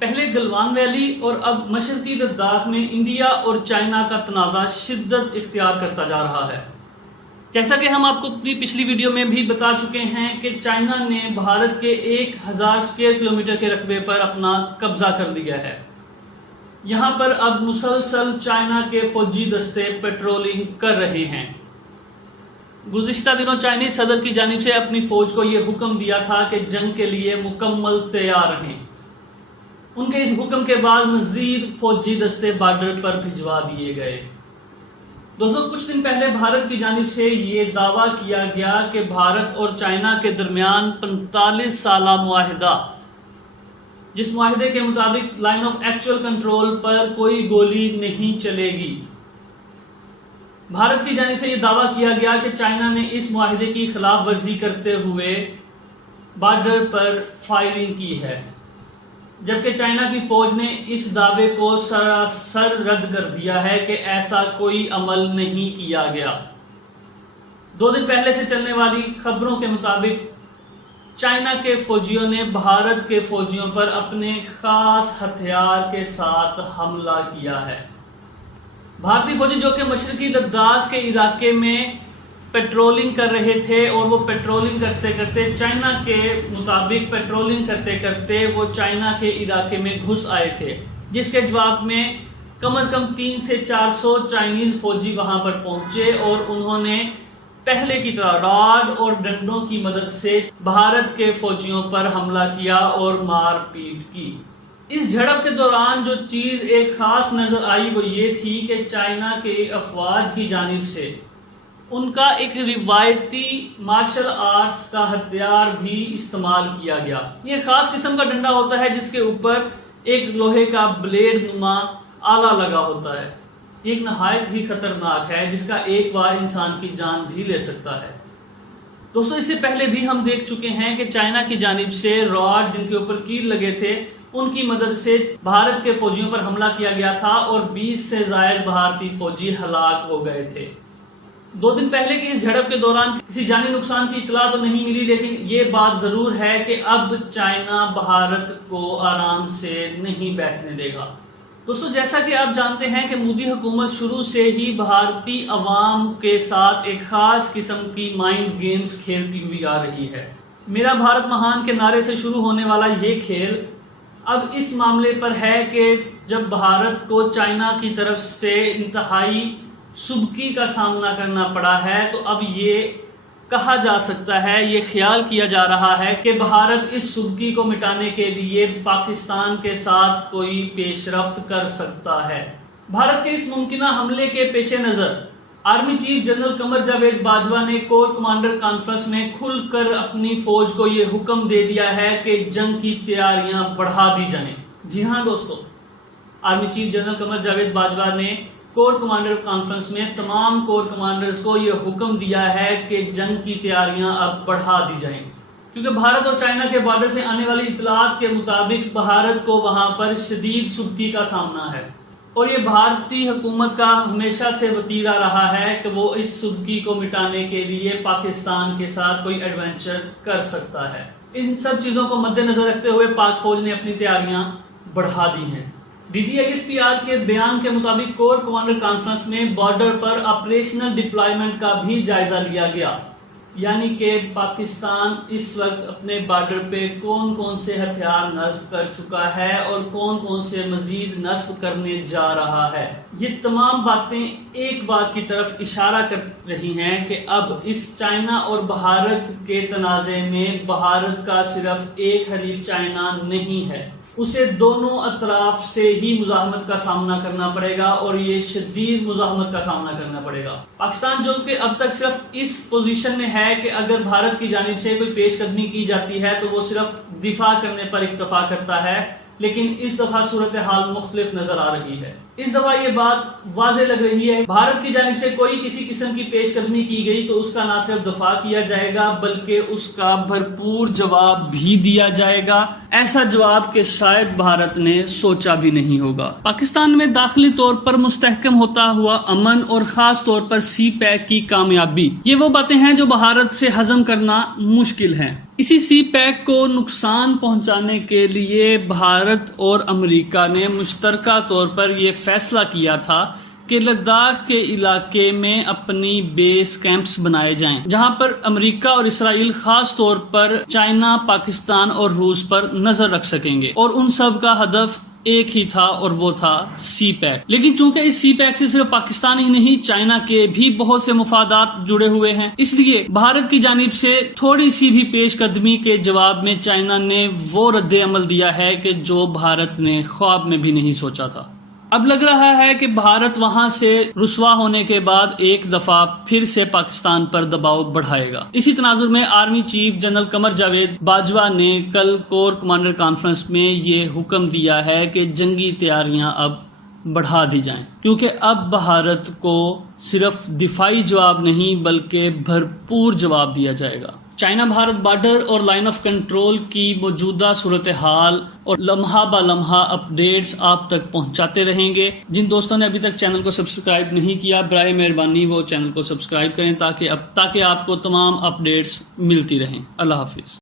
پہلے گلوان ویلی اور اب مشرقی لداخ میں انڈیا اور چائنا کا تنازع شدت اختیار کرتا جا رہا ہے۔ جیسا کہ ہم آپ کو اپنی پچھلی ویڈیو میں بھی بتا چکے ہیں کہ چائنا نے بھارت کے 1000 اسکوائر کلومیٹر کے رقبے پر اپنا قبضہ کر لیا ہے۔ یہاں پر اب مسلسل چائنا کے فوجی دستے پیٹرولنگ کر رہے ہیں۔ گزشتہ دنوں چائنیز صدر کی جانب سے اپنی فوج کو یہ حکم دیا تھا کہ جنگ کے لیے مکمل تیار رہیں۔ ان کے اس حکم کے بعد مزید فوجی دستے بارڈر پر بھجوا دیے گئے۔ دوستو، کچھ دن پہلے بھارت کی جانب سے یہ دعویٰ کیا گیا کہ بھارت اور چائنا کے درمیان 45 سالہ معاہدہ، جس معاہدے کے مطابق لائن آف ایکچوئل کنٹرول پر کوئی گولی نہیں چلے گی، بھارت کی جانب سے یہ دعویٰ کیا گیا کہ چائنا نے اس معاہدے کی خلاف ورزی کرتے ہوئے بارڈر پر فائرنگ کی ہے، جبکہ چائنا کی فوج نے اس دعوے کو سراسر رد کر دیا ہے کہ ایسا کوئی عمل نہیں کیا گیا۔ 2 دن پہلے سے چلنے والی خبروں کے مطابق چائنا کے فوجیوں نے بھارت کے فوجیوں پر اپنے خاص ہتھیار کے ساتھ حملہ کیا ہے۔ بھارتی فوجی جو کہ مشرقی لداخ کے علاقے میں پیٹرولنگ کر رہے تھے، اور وہ پیٹرولنگ کرتے کرتے چائنا کے مطابق پیٹرولنگ کرتے کرتے وہ چائنا کے علاقے میں گھس آئے تھے، جس کے جواب میں کم از کم 300 سے 400 چائنیز فوجی وہاں پر پہنچے اور انہوں نے پہلے کی طرح راڈ اور ڈنڈوں کی مدد سے بھارت کے فوجیوں پر حملہ کیا اور مار پیٹ کی۔ اس جھڑپ کے دوران جو چیز ایک خاص نظر آئی وہ یہ تھی کہ چائنا کے افواج کی جانب سے ان کا ایک روایتی مارشل آرٹس کا ہتھیار بھی استعمال کیا گیا۔ یہ خاص قسم کا ڈنڈا ہوتا ہے جس کے اوپر ایک لوہے کا بلیڈ نما آلہ لگا ہوتا ہے۔ ایک نہایت ہی خطرناک ہے جس کا ایک بار انسان کی جان بھی لے سکتا ہے۔ دوستو، اس سے پہلے بھی ہم دیکھ چکے ہیں کہ چائنا کی جانب سے راڈ جن کے اوپر کیل لگے تھے ان کی مدد سے بھارت کے فوجیوں پر حملہ کیا گیا تھا اور 20 سے زائد بھارتی فوجی ہلاک ہو گئے تھے۔ 2 دن پہلے کی اس جھڑپ کے دوران کسی جانی نقصان کی اطلاع تو نہیں ملی، لیکن یہ بات ضرور ہے کہ اب چائنا بھارت کو آرام سے نہیں بیٹھنے دے گا۔ دوستو، جیسا کہ آپ جانتے ہیں کہ مودی حکومت شروع سے ہی بھارتی عوام کے ساتھ ایک خاص قسم کی مائنڈ گیمز کھیلتی ہوئی آ رہی ہے۔ میرا بھارت مہان کے نعرے سے شروع ہونے والا یہ کھیل اب اس معاملے پر ہے کہ جب بھارت کو چائنا کی طرف سے انتہائی سبکی کا سامنا کرنا پڑا ہے تو اب یہ کہا جا سکتا ہے، یہ خیال کیا جا رہا ہے کہ بھارت اس سبکی کو مٹانے کے لیے پاکستان کے ساتھ کوئی پیش رفت کر سکتا ہے۔ بھارت کے اس ممکنہ حملے کے پیش نظر army chief general Qamar Javed Bajwa نے کور کمانڈر کانفرنس میں کھل کر اپنی فوج کو یہ حکم دے دیا ہے کہ جنگ کی تیاریاں بڑھا دی جائیں۔ جی ہاں دوستو، army chief general Qamar Javed Bajwa نے کور کمانڈر کانفرنس میں تمام کور کمانڈرز کو یہ حکم دیا ہے کہ جنگ کی تیاریاں اب بڑھا دی جائیں، کیونکہ بھارت اور چائنا کے بارڈر سے آنے والی اطلاعات کے مطابق بھارت کو وہاں پر شدید سبکی کا سامنا ہے، اور یہ بھارتی حکومت کا ہمیشہ سے وتیرہ رہا ہے کہ وہ اس سبکی کو مٹانے کے لیے پاکستان کے ساتھ کوئی ایڈونچر کر سکتا ہے۔ ان سب چیزوں کو مد نظر رکھتے ہوئے پاک فوج نے اپنی تیاریاں بڑھا دی ہیں۔ D G I S P R کے بیان کے مطابق کور کمانڈر کانفرنس میں بارڈر پر آپریشنل ڈپلائمنٹ کا بھی جائزہ لیا گیا، یعنی کہ پاکستان اس وقت اپنے بارڈر پہ کون کون سے ہتھیار نصب کر چکا ہے اور کون کون سے مزید نصب کرنے جا رہا ہے۔ یہ تمام باتیں ایک بات کی طرف اشارہ کر رہی ہیں کہ اب اس چائنا اور بھارت کے تنازع میں بھارت کا صرف ایک حریف چائنا نہیں ہے، اسے دونوں اطراف سے ہی مزاحمت کا سامنا کرنا پڑے گا، اور یہ شدید مزاحمت کا سامنا کرنا پڑے گا۔ پاکستان جو کہ اب تک صرف اس پوزیشن میں ہے کہ اگر بھارت کی جانب سے کوئی پیش قدمی کی جاتی ہے تو وہ صرف دفاع کرنے پر اکتفا کرتا ہے، لیکن اس دفعہ صورتحال مختلف نظر آ رہی ہے۔ اس دفعہ یہ بات واضح لگ رہی ہے، بھارت کی جانب سے کوئی کسی قسم کی پیش قدمی کی گئی تو اس کا نہ صرف دفاع کیا جائے گا بلکہ اس کا بھرپور جواب بھی دیا جائے گا، ایسا جواب کہ شاید بھارت نے سوچا بھی نہیں ہوگا۔ پاکستان میں داخلی طور پر مستحکم ہوتا ہوا امن اور خاص طور پر سی پیک کی کامیابی، یہ وہ باتیں ہیں جو بھارت سے ہضم کرنا مشکل ہیں۔ اسی سی پیک کو نقصان پہنچانے کے لیے بھارت اور امریکہ نے مشترکہ طور پر یہ فیصلہ کیا تھا کہ لداخ کے علاقے میں اپنی بیس کیمپس بنائے جائیں، جہاں پر امریکہ اور اسرائیل خاص طور پر چائنا، پاکستان اور روس پر نظر رکھ سکیں گے، اور ان سب کا ہدف ایک ہی تھا اور وہ تھا سی پیک۔ لیکن چونکہ اس سی پیک سے صرف پاکستان ہی نہیں، چائنا کے بھی بہت سے مفادات جڑے ہوئے ہیں، اس لیے بھارت کی جانب سے تھوڑی سی بھی پیش قدمی کے جواب میں چائنا نے وہ رد عمل دیا ہے کہ جو بھارت نے خواب میں بھی نہیں سوچا تھا۔ اب لگ رہا ہے کہ بھارت وہاں سے رسوا ہونے کے بعد ایک دفعہ پھر سے پاکستان پر دباؤ بڑھائے گا۔ اسی تناظر میں army chief general Qamar Javed Bajwa نے کل کور کمانڈر کانفرنس میں یہ حکم دیا ہے کہ جنگی تیاریاں اب بڑھا دی جائیں، کیونکہ اب بھارت کو صرف دفاعی جواب نہیں بلکہ بھرپور جواب دیا جائے گا۔ چائنا بھارت بارڈر اور لائن آف کنٹرول کی موجودہ صورتحال اور لمحہ با لمحہ اپڈیٹس آپ تک پہنچاتے رہیں گے۔ جن دوستوں نے ابھی تک چینل کو سبسکرائب نہیں کیا، برائے مہربانی وہ چینل کو سبسکرائب کریں تاکہ آپ کو تمام اپڈیٹس ملتی رہیں۔ اللہ حافظ۔